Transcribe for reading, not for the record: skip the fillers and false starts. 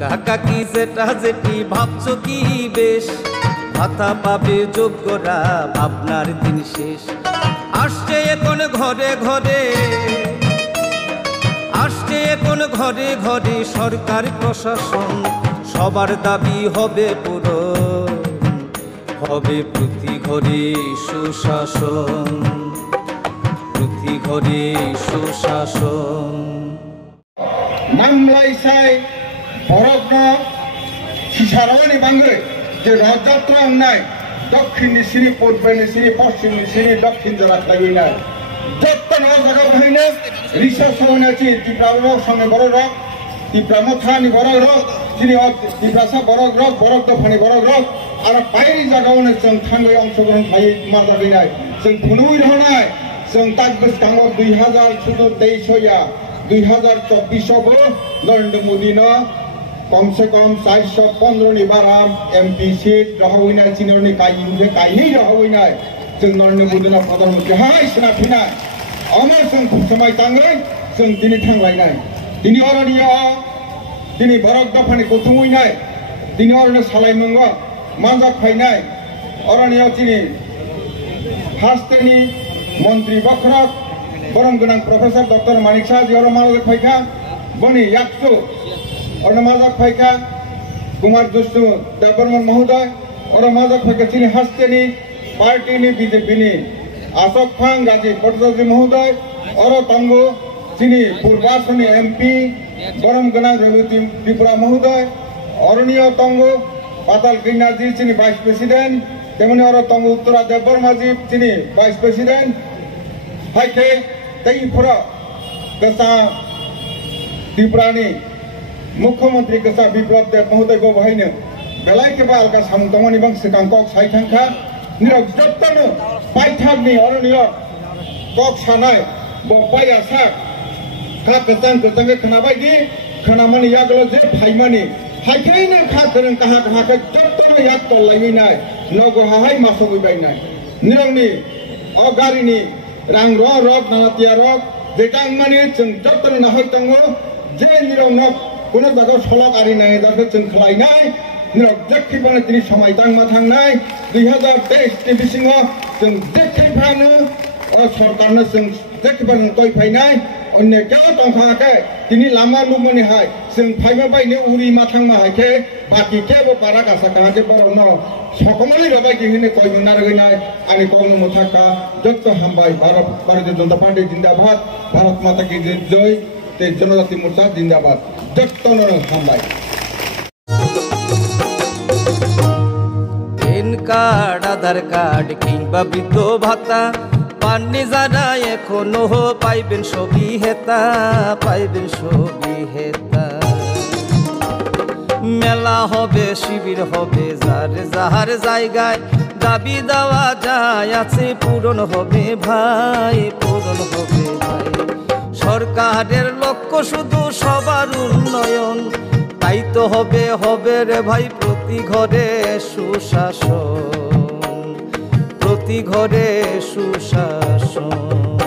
কাকা কাকি যেটা যেটি ভাবছো কি বেশ, ভাতা পাবে যোগ্যরা ভাবনার দিন শেষ। আসছে এখন ঘরে ঘরে, আসছে এখন ঘরে ঘরে সরকার প্রশাসন, সবার দাবি হবে পূরণ, হবে প্রতি ঘরে সুশাসন, প্রতি ঘরে সুশাসন। মামলাইসাই বরগ্ন সিসারওয়ানি বাঙ্গে যে রথযাত্রা অন্যায় দক্ষিণ নিশিরি পূর্বে নিশিরি পশ্চিম নিশিরি দক্ষিণ জেলাত লাগি নাই যত জায়গা বহিনে রিসার্চ হওয়াছি ত্রিপুরা সঙ্গে বড় রক ত্রিপুরা মথানি বড় রক তিনি ত্রিপুরাসা বড় রক বরক দফানি বড় রক আর বাইরে জায়গাওনে जों थांगै অংশগ্রহণ খাই मा जाबि নাই जों खुनुই रहनाय जों ताक गोसोखाङो 2023 या 2024 नरेंद्र मोदी ने कम से कम 415 बाराम एमपी सीट रहावैनाय चिनरनि कायिंजे कायनि रहावैनाय जों नरेंद्र मोदी ने प्रधानमंत्री हाय सिनाफिनाय अमर जों समय ताङै जों दिनै थांलायनाय दिनै अरनिया दिनै बरक दफानि गथुमैनाय दिनै अरनो सालायमंग मानजाक फायनाय अरनिया दिनै हास्तेनि मंत्री बखरक बरम गोनां प्रोफेसर डॉक्टर मानिक शाह जी और मालक फाइका बनी याक्सु और मालक फाइका कुमार दुष्टु देवबर्मन महोदय और मालक फाइका चीनी हस्तेनी पार्टी ने बीजेपी ने अशोक फांग गाजी भट्टाचार्य महोदय और तंगो चीनी पूर्वासनी एमपी बरम गोनां रवि त्रिपुरा महोदय अरनिया तंगो पाताल गिरनार जी चीनी वाइस प्रेसिडेंट तेमनि और तंगो उत्तरा देवबर्मा जी चीनी वाइस प्रेसिडेंट हाइके तैफोरा गसा त्रिपुरानि मुख्यमंत्री गसा बिप्लब देव महोदय को बहायनो बेलाय के बाल का सामुतमनि बं सिकांकक साइथांखा निरक जत्तनो पाइथागनि अरनिया कक सानाय बपाय आसा का गतां गतांगे खनाबायदि खनामानि यागलो जे फाइमानि हाइखैनो खा गोरों काहा काहा के जत्तनो याग तलायनाय नगो हाय मासगैबायनाय निरंनि अ गारिनि रां रक नातिया रक जेटा माने जों जत्तनो नाहै दङ जे निरं नक कोनो जागा सलक आरि नाय जाखो जों खलायनाय निरक जेखिबानो दिनै समय दांमा थांनाय 2023 नि बिसिङाव जों जेखिबानो सरकारनो जों जेखिबानो तय फायनाय अन्य केव तंखाके दिनै लामा लुमनि हाय जों फायमा बायनो उरि मा थांमा हायके बाकी केव पारा गासा काहाजे बरनो सकमालि रबायदि होने कय मुनारगैनाय आनि कौन मुथाका जत्त हामबाय भारतीय जनता पार्टी जिंदाबाद भारत माता की जय ते जनजाति मोर्चा जिंदाबाद जत्तनो हामबाय पैन कार्ड आधार कार्ड किंबा बृद्ध भाता पाननि जारा एखोनो पाइबेन सबि हेता पाइबेन सबि हेता मेला होबे शिविर होबे जार जाहार जायगाय दाबी देওয়া যায় আছে পূরণ হবে ভাই পূরণ হবে ভাই সরকারের লক্ষ্য শুধু সবার উন্নয়ন তাই তো হবে হবে রে ভাই প্রতি ঘরে সুশাসন প্রতি ঘরে সুশাসন।